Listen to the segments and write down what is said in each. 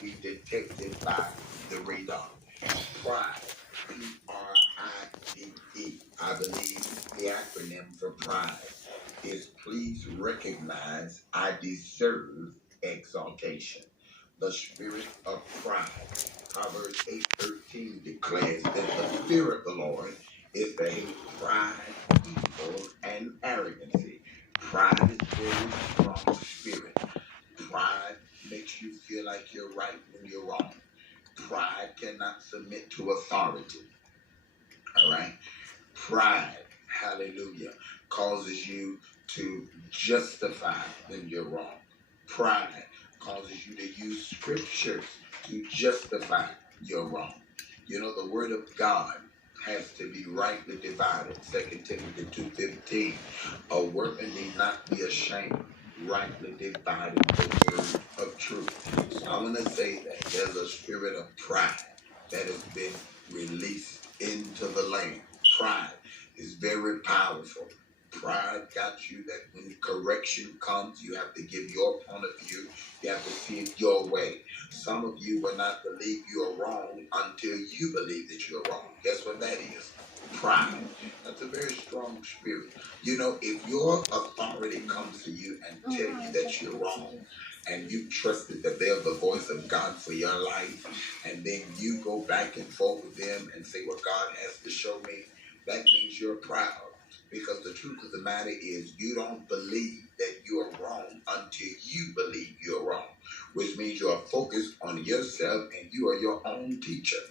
be detected by the radar. Pride, Pride. I believe the acronym for pride is please recognize I deserve exaltation. The spirit of pride. Proverbs 8:13 declares that the fear of the Lord is to hate pride, evil, and arrogancy. Pride is a very strong spirit. Pride makes you feel like you're right when you're wrong. Pride cannot submit to authority. All right? Pride, hallelujah, causes you to justify when you're wrong. Pride causes you to use scriptures to justify your wrong. You know, the word of God has to be rightly divided. 2 Timothy 2:15. A workman need not be ashamed, rightly dividing the word of truth. So I'm going to say that there's a spirit of pride that has been released into the land. Pride is very powerful. Pride got you that when correction comes, you have to give your point of view. You have to see it your way. Some of you will not believe you are wrong until you believe that you're wrong. Guess what that is? Pride. That's a very strong spirit. You know, if your authority comes to you and tell you that you're wrong, and you trusted that they're the voice of God for your life, and then you go back and forth with them and say, what God has to show me, that means you're proud. Because the truth of the matter is you don't believe that you are wrong until you believe you're wrong, which means you are focused on yourself and you are your own teacher.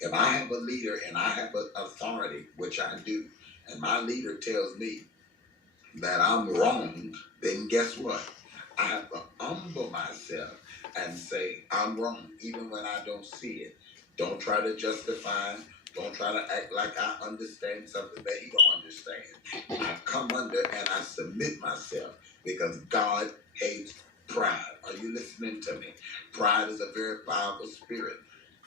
If I have a leader and I have an authority, which I do, and my leader tells me that I'm wrong, then guess what? I have to humble myself and say, I'm wrong, even when I don't see it. Don't try to justify. Don't try to act like I understand something that he don't understand. I come under and I submit myself because God hates pride. Are you listening to me? Pride is a very powerful spirit.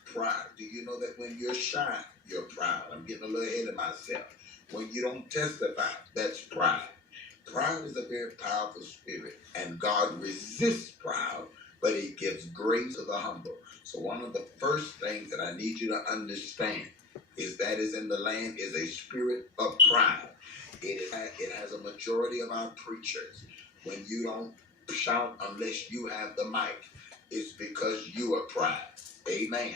Pride. Do you know that when you're shy, you're proud? I'm getting a little ahead of myself. When you don't testify, that's pride. Pride is a very powerful spirit, and God resists proud, but he gives grace to the humble. So one of the first things that I need you to understand is that is in the land is a spirit of pride. It has a majority of our preachers. When you don't shout unless you have the mic, it's because you are pride. Amen.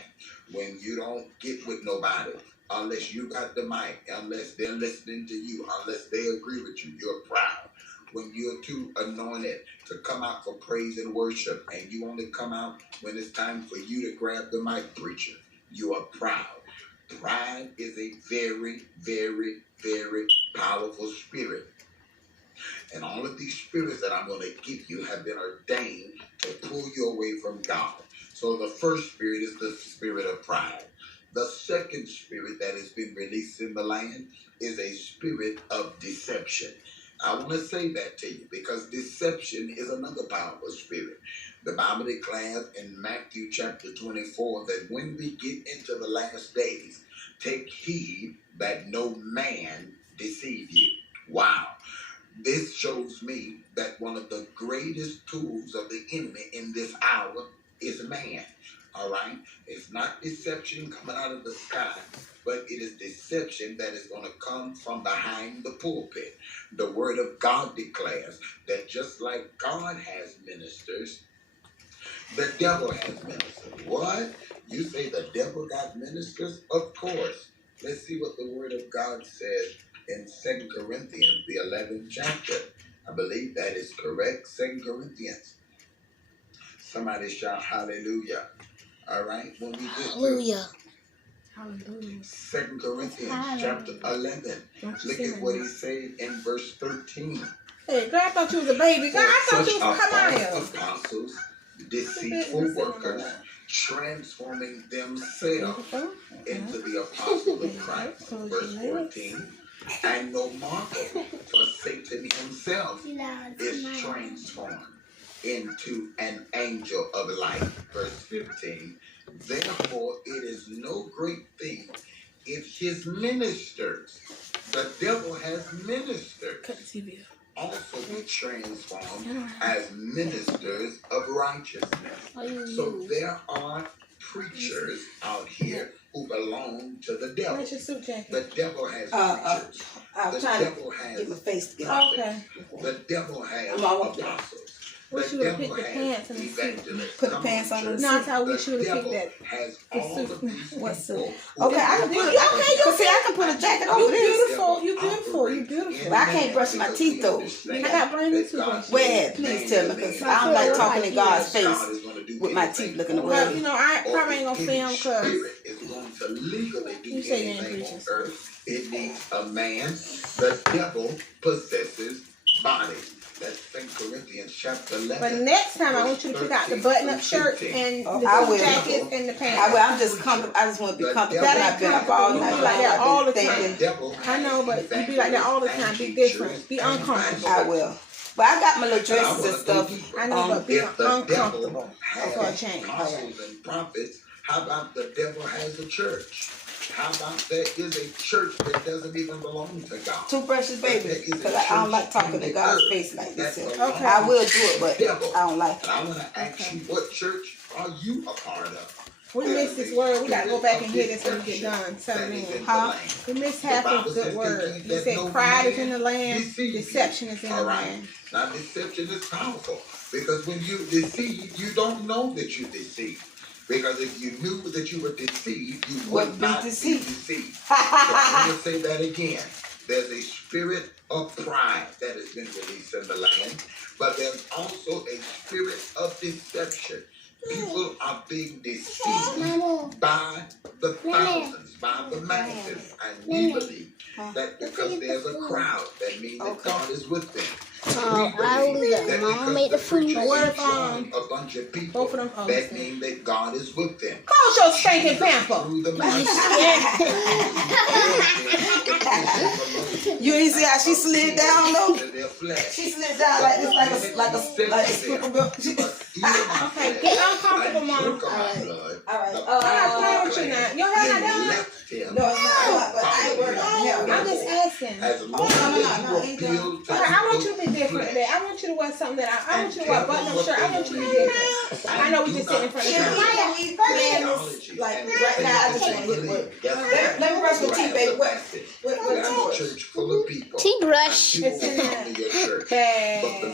When you don't get with nobody, unless you got the mic, unless they're listening to you, unless they agree with you, you're proud. When you're too anointed to come out for praise and worship, and you only come out when it's time for you to grab the mic, preacher, you are proud. Pride is a very, very, very powerful spirit. And all of these spirits that I'm going to give you have been ordained to pull you away from God. So the first spirit is the spirit of pride. The second spirit that has been released in the land is a spirit of deception. I want to say that to you because deception is another powerful spirit. The Bible declares in Matthew chapter 24 that when we get into the last days, take heed that no man deceive you. Wow. This shows me that one of the greatest tools of the enemy in this hour is man. All right? It's not deception coming out of the sky, but it is deception that is going to come from behind the pulpit. The word of God declares that just like God has ministers, the devil has ministers. What? You say the devil got ministers? Of course. Let's see what the word of God says in 2 Corinthians, the 11th chapter. I believe that is correct. 2 Corinthians. Somebody shout hallelujah. All right. When we get hallelujah. Hallelujah. 2 Corinthians chapter 11. Look at what he said in verse 13. Hey, girl, I thought you was a baby. Girl, I thought you was come out here. Apostles, deceitful workers, transforming themselves into the apostles of Christ. Verse 14. And no marvel, for Satan himself is transformed into an angel of light. Verse 15. Therefore, it is no great thing if his ministers, the devil has ministers, also be transformed as ministers of righteousness. So there are preachers out here who belong to the devil. Where's your suit jacket? The devil has preachers. I'm The trying to devil has get my face together. prophets. Okay. The devil has I'm almost there. apostles. Wish The you would've devil picked the has pants and the suit. evangelists. Put the Come pants on church. and No, I wish you The would've picked devil that. has The all suit. of these What people suit? who Okay, I can will put not it. understand. But see, I can put a jacket You over this. beautiful. You beautiful. You beautiful. But I can't brush my teeth, though. I got brand new toothbrushes. Where? Please tell me, because I don't like talking in God's face with my teeth looking away. Well, you know, I probably ain't gonna film because is going to legally do You say you ain't anything on preaching. earth. It needs a man. The devil possesses bodies. That's 2 Corinthians chapter 11. But next time I want you to pick out the button-up shirt and Oh, the I suit will. jackets and the I pants. will. I'm just comfortable. I just want to be comfortable. That I've ain't been up all comfortable. You night. be like that all the The time. devil I know, but you be like that all the time. Be different. Be uncomfortable. I will. But I got my little dresses and stuff. I know, but be If the uncomfortable devil for a has change. apostles and prophets, how about the devil has a church? How about there is a church that doesn't even belong to God? Toothbrushes, baby. Because I don't like talking in God's face like this. Okay. I will do it, but I don't like And it. I want to ask you, what church are you a part of? We missed this word. We gotta go back and hear this when we get done. Settle in. Huh? We missed half of the good word. You said pride is in the land, deception is in the land. Now, deception is powerful because when you deceive, you don't know that you deceive. Because if you knew that you were deceived, you would not be deceived. So I'm going to say that again. There's a spirit of pride that has been released in the land, but there's also a spirit of deception. People are being deceived by the thousands, by the masses, and we believe that because there's a crowd, that means that God is with them. I'll do that. Mama made the food. A bunch of people, Both of them. that means that God is with them. Close your stinking pamper. Through the masses. You ain't see how she slid down, though? To their flesh. She slid down like this, like a stripper bill. Okay, get uncomfortable, Mom. All right. I'm not playing with you now. Your hair not done? No, it's not. But I ain't worried about hell. I'm just asking. As long as you appeal to Okay, I want you to be different today. I want you to wear something that I want you to wear a button-up shirt. I want you to be different. I know we just sitting in front of the camera. We playing this, like, right now, I just want to hit work. Let me brush my teeth, baby. What a church full of people. Tea brush. It's in